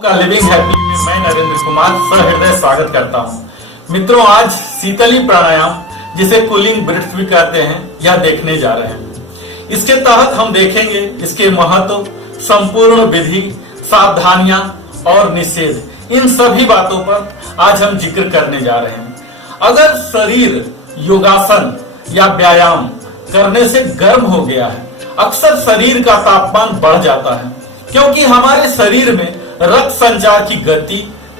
का living happy में मैं नरेंद्र कुमार सहृदय स्वागत करता हूं। मित्रों, आज शीतली प्राणायाम जिसे कूलिंग ब्रीथ भी कहते हैं, यह देखने जा रहे हैं। इसके तहत हम देखेंगे इसके महत्व, संपूर्ण विधि, सावधानियां और निषेध, इन सभी बातों पर आज हम जिक्र करने जा रहे हैं। अगर शरीर योगासन या व्यायाम करने से गर्म हो गया है, अक्सर शरीर का तापमान बढ़ जाता है क्योंकि हमारे शरीर में रक्त संचार की गति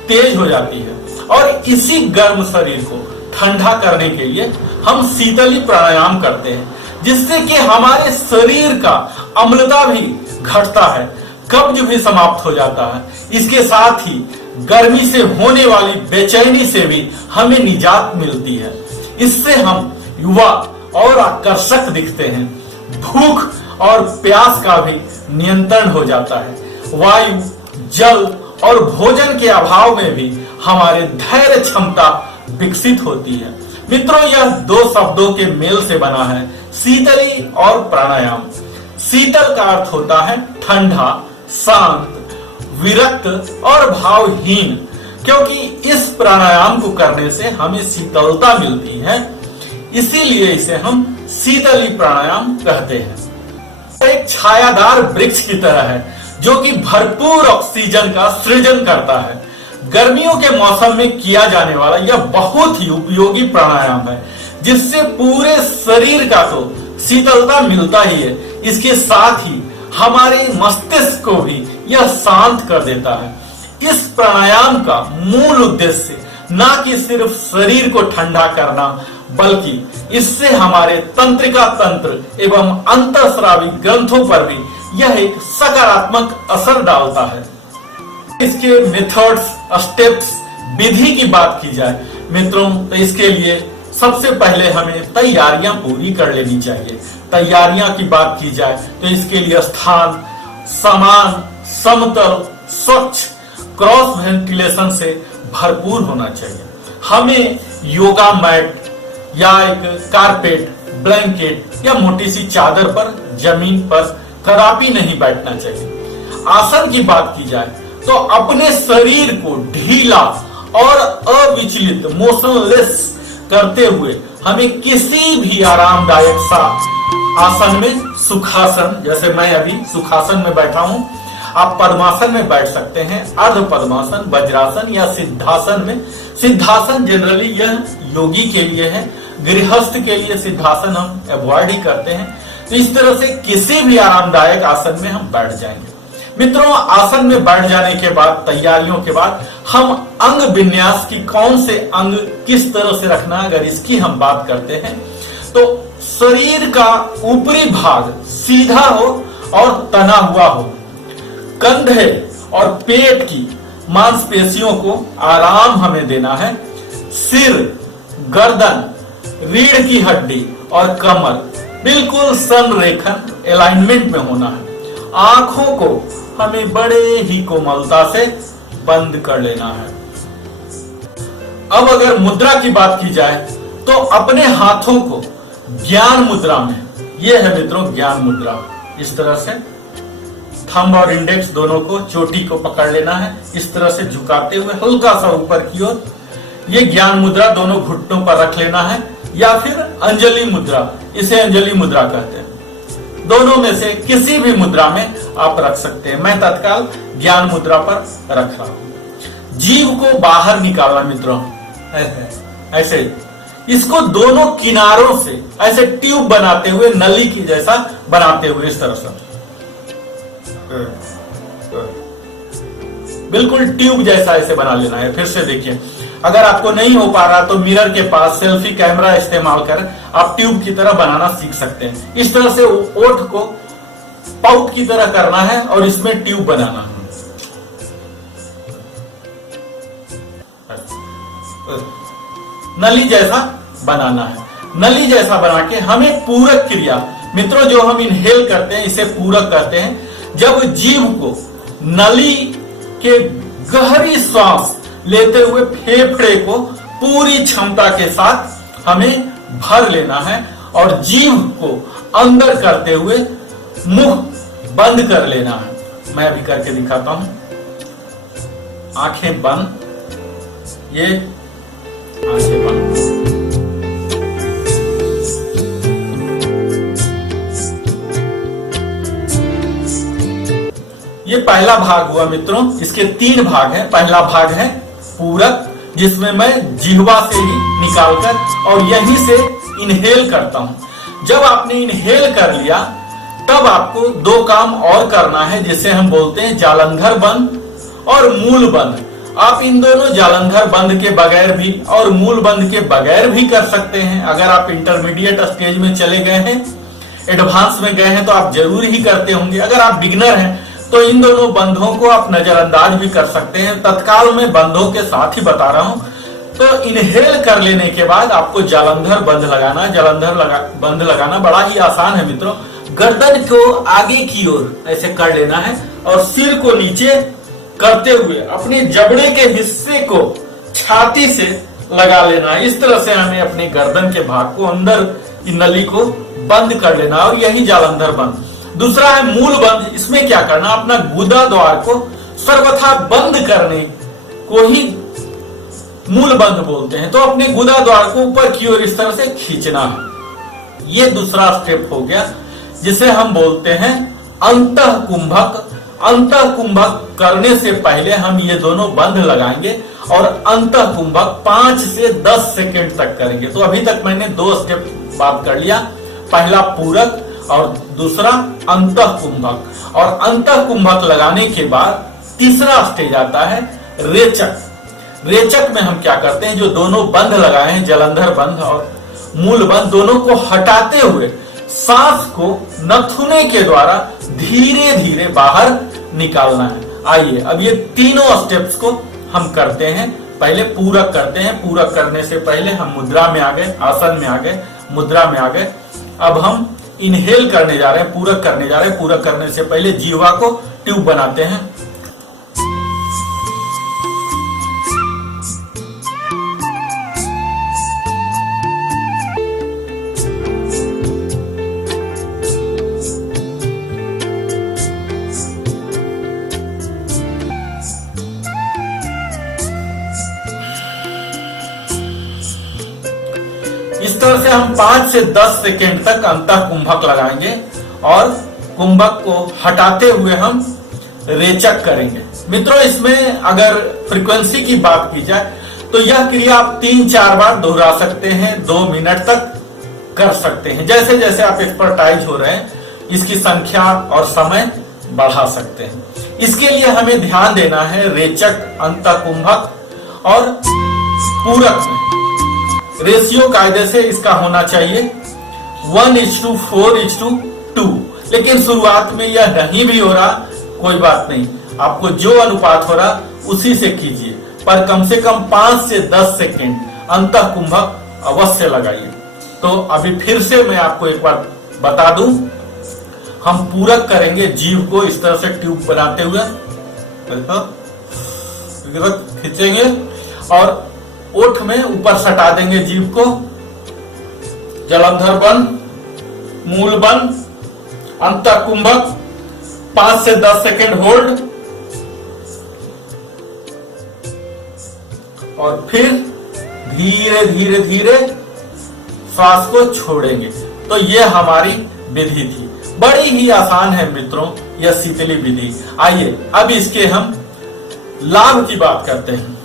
तेज हो जाती है और इसी गर्म शरीर को ठंडा करने के लिए हम शीतली प्राणायाम करते हैं, जिससे कि हमारे शरीर का अम्लता भी घटता है, कब्ज भी समाप्त हो जाता है। इसके साथ ही गर्मी से होने वाली बेचैनी से भी हमें निजात मिलती है। इससे हम युवा और आकर्षक दिखते हैं। भूख और प्यास का भी नियंत्रण हो जाता है। वायु, जल और भोजन के अभाव में भी हमारे धैर्य क्षमता विकसित होती है। मित्रों, यह दो शब्दों के मेल से बना है, शीतली और प्राणायाम। शीतल का अर्थ होता है ठंडा, शांत, विरक्त और भावहीन, क्योंकि इस प्राणायाम को करने से हमें शीतलता मिलती है, इसीलिए इसे हम शीतली प्राणायाम कहते हैं। एक छायादार वृक्ष की तरह है जो कि भरपूर ऑक्सीजन का सृजन करता है। गर्मियों के मौसम में किया जाने वाला यह बहुत ही उपयोगी प्राणायाम है, जिससे पूरे शरीर का तो शीतलता मिलता ही है, इसके साथ ही हमारे मस्तिष्क को भी यह शांत कर देता है। इस प्राणायाम का मूल उद्देश्य न कि सिर्फ शरीर को ठंडा करना, बल्कि इससे हमारे तंत्रिका तंत्र एवं अंतःस्रावी ग्रंथों पर भी यह एक सकारात्मक असर डालता है। इसके मेथड्स, स्टेप्स, विधि की बात की जाए मित्रों, तो इसके लिए सबसे पहले हमें तैयारियां पूरी कर लेनी चाहिए। तैयारियां की बात की जाए तो इसके लिए स्थान, सामान समतल, स्वच्छ, क्रॉस वेंटिलेशन से भरपूर होना चाहिए। हमें योगा मैट या एक कारपेट, ब्लैंकेट या मोटी सी चादर पर, जमीन पर कदापि नहीं बैठना चाहिए। आसन की बात की जाए तो अपने शरीर को ढीला और अविचलित, मोशनलेस करते हुए हमें किसी भी आरामदायक सा आसन में, सुखासन, जैसे मैं अभी सुखासन में बैठा हूं, आप पद्मासन में बैठ सकते हैं, अर्ध पद्मासन, वज्रासन या सिद्धासन में। सिद्धासन जनरली यह योगी के लिए है, गृहस्थ के लिए सिद्धासन हम अवॉइड ही करते हैं। तो इस तरह से किसी भी आरामदायक आसन में हम बैठ जाएंगे। मित्रों, आसन में बैठ जाने के बाद, तैयारियों के बाद, हम अंग विन्यास की कौन से अंग किस तरह से रखना, अगर इसकी हम बात करते हैं तो शरीर का ऊपरी भाग सीधा हो और तना हुआ हो। कंधे और पेट की मांसपेशियों को आराम हमें देना है। सिर, गर्दन, रीढ़ की हड्डी और कमर बिल्कुल संरेखन, अलाइनमेंट में होना है। आंखों को हमें बड़े ही कोमलता से बंद कर लेना है। अब अगर मुद्रा की बात की जाए तो अपने हाथों को ज्ञान मुद्रा में, यह है मित्रों ज्ञान मुद्रा, इस तरह से थंब और इंडेक्स दोनों को, चोटी को पकड़ लेना है, इस तरह से झुकाते हुए हल्का सा ऊपर की ओर। ये ज्ञान मुद्रा दोनों घुटनों पर रख लेना है, या फिर अंजलि मुद्रा, इसे अंजलि मुद्रा कहते हैं। दोनों में से किसी भी मुद्रा में आप रख सकते हैं। मैं तत्काल ज्ञान मुद्रा पर रख रहा हूं। जीभ को बाहर निकालना मित्रों, ऐसे इसको दोनों किनारों से ऐसे ट्यूब बनाते हुए, नली की जैसा बनाते हुए, इस तरह से बिल्कुल ट्यूब जैसा ऐसे बना लेना है। फिर से देखिए, अगर आपको नहीं हो पा रहा तो मिरर के पास सेल्फी कैमरा इस्तेमाल कर आप ट्यूब की तरह बनाना सीख सकते हैं। इस तरह से ओठ को पाउट की तरह करना है और इसमें ट्यूब बनाना है। नली जैसा बनाना है। नली जैसा बना के हमें पूरक क्रिया, मित्रों जो हम इनहेल करते हैं इसे पूरक कहते हैं। जब जीभ को नली के गहरी सांस लेते हुए फेफड़े को पूरी क्षमता के साथ हमें भर लेना है और जीभ को अंदर करते हुए मुंह बंद कर लेना है। मैं अभी करके दिखाता हूं। आंखें बंद, ये आंखें बंद। ये पहला भाग हुआ मित्रों। इसके 3 भाग हैं। पहला भाग है पूरक, जिसमें मैं जिह्वा से ही निकालकर और यहीं से इनहेल करता हूं। जब आपने इनहेल कर लिया तब आपको 2 काम और करना है, जिसे हम बोलते हैं जालंधर बंद और मूल बंद। आप इन दोनों जालंधर बंद के बगैर भी और मूल बंद के बगैर भी कर सकते हैं। अगर आप इंटरमीडिएट स्टेज में चले गए हैं, एडवांस में गए हैं, तो आप जरूर ही करते होंगे। अगर आप बिगिनर हैं तो इन दोनों बंधों को आप नजरअंदाज भी कर सकते हैं। तत्काल में बंधों के साथ ही बता रहा हूं। तो इनहेल कर लेने के बाद आपको जालंधर बंद लगाना। बंद लगाना बड़ा ही आसान है मित्रों। गर्दन को आगे की ओर ऐसे कर लेना है और सिर को नीचे करते हुए अपने जबड़े के हिस्से को छाती से लगा लेना है। इस तरह से हमें अपने गर्दन के भाग को, अंदर की नली को बंद कर लेना, और यही जालंधर बंद। दूसरा है मूल बंद। इसमें क्या करना, अपना गुदा द्वार को सर्वथा बंद करने को ही मूल बंद बोलते हैं। तो अपने गुदा द्वार को ऊपर की ओर इस तरह से खींचना है। ये दूसरा स्टेप हो गया, जिसे हम बोलते हैं अंतः कुंभक। अंतः कुंभक करने से पहले हम ये दोनों बंद लगाएंगे और अंतः कुंभक 5 से 10 सेकंड तक करेंगे। तो अभी तक मैंने 2 स्टेप बात कर लिया। पहला पूरक और दूसरा अंतः कुंभक। और अंतः कुंभक लगाने के बाद तीसरा स्टेज आता है रेचक। रेचक में हम क्या करते हैं, जो दोनों बंद लगाए हैं, जालंधर बंद और मूल बंद, दोनों को हटाते हुए सांस को नथुने के द्वारा धीरे धीरे बाहर निकालना है। आइए अब ये तीनों स्टेप्स को हम करते हैं। पहले पूरक करते हैं। पूरक करने से पहले हम मुद्रा में आ गए, आसन में आ गए, मुद्रा में आ गए। अब हम इनहेल करने जा रहे हैं, पूरक करने जा रहे हैं। पूरक करने से पहले जीवा को ट्यूब बनाते हैं। इस तरह से हम 5 से 10 सेकेंड तक अंतः कुंभक लगाएंगे और कुंभक को हटाते हुए हम रेचक करेंगे। मित्रों, इसमें अगर फ्रीक्वेंसी की बात की जाए तो यह क्रिया आप 3-4 बार दोहरा सकते हैं, 2 मिनट तक कर सकते हैं। जैसे जैसे आप एक्सपर्टाइज हो रहे हैं, इसकी संख्या और समय बढ़ा सकते हैं। इसके लिए हमें ध्यान देना है रेचक, अंतः कुंभक और पूरक में रेशियो कायदे से इसका होना चाहिए 1:4:2। लेकिन शुरुआत में यह नहीं भी हो रहा, कोई बात नहीं, आपको जो अनुपात हो रहा उसी से कीजिए, पर कम से कम 5 से 10 सेकेंड अंतः कुंभक अवश्य लगाइए। तो अभी फिर से मैं आपको एक बार बता दूं, हम पूरक करेंगे जीभ को इस तरह से ट्यूब बनाते हुए खींचेंगे और ओठ में ऊपर सटा देंगे जीभ को। जालंधर बंद, मूल बंद, अंतः कुंभक, 5 से 10 सेकेंड होल्ड और फिर धीरे धीरे धीरे श्वास को छोड़ेंगे। तो यह हमारी विधि थी। बड़ी ही आसान है मित्रों यह शीतली विधि। आइए अब इसके हम लाभ की बात करते हैं।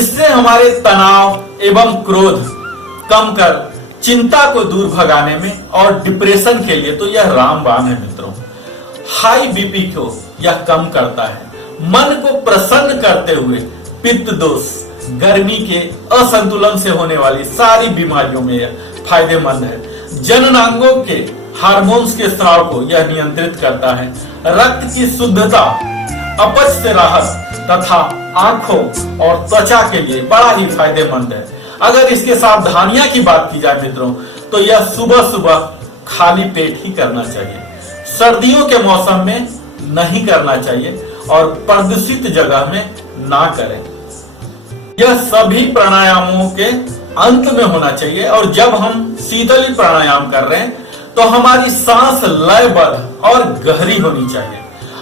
इससे हमारे तनाव एवं क्रोध कम कर चिंता को दूर भगाने में और डिप्रेशन के लिए तो यह रामबाण है मित्रों। हाई बीपी को यह कम करता है। मन को प्रसन्न करते हुए पित्त दोष, गर्मी के असंतुलन से होने वाली सारी बीमारियों में यह फायदेमंद है। जननांगों के हार्मोन्स के स्राव को यह नियंत्रित करता है। रक्त की शुद्धता, अपच से राहत तथा आंखों और त्वचा के लिए बड़ा ही फायदेमंद है। अगर इसके सावधानियां की बात की जाए मित्रों, तो यह सुबह सुबह खाली पेट ही करना चाहिए। सर्दियों के मौसम में नहीं करना चाहिए और प्रदूषित जगह में ना करें। यह सभी प्राणायामों के अंत में होना चाहिए। और जब हम शीतली प्राणायाम कर रहे हैं तो हमारी सांस लयबद्ध और गहरी होनी चाहिए।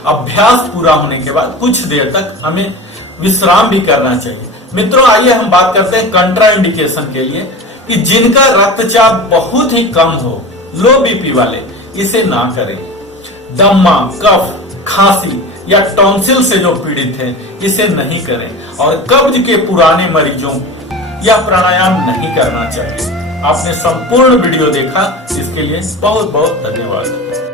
अभ्यास पूरा होने के बाद कुछ देर तक हमें विश्राम भी करना चाहिए। मित्रों, आइए हम बात करते हैं कंट्रा इंडिकेशन के लिए कि जिनका रक्तचाप बहुत ही कम हो, लो बीपी वाले इसे ना करें। दम्मा, कफ, खांसी या टॉन्सिल से जो पीड़ित हैं इसे नहीं करें, और कब्ज के पुराने मरीजों यह प्राणायाम नहीं करना चाहिए। आपने संपूर्ण वीडियो देखा, इसके लिए बहुत बहुत धन्यवाद।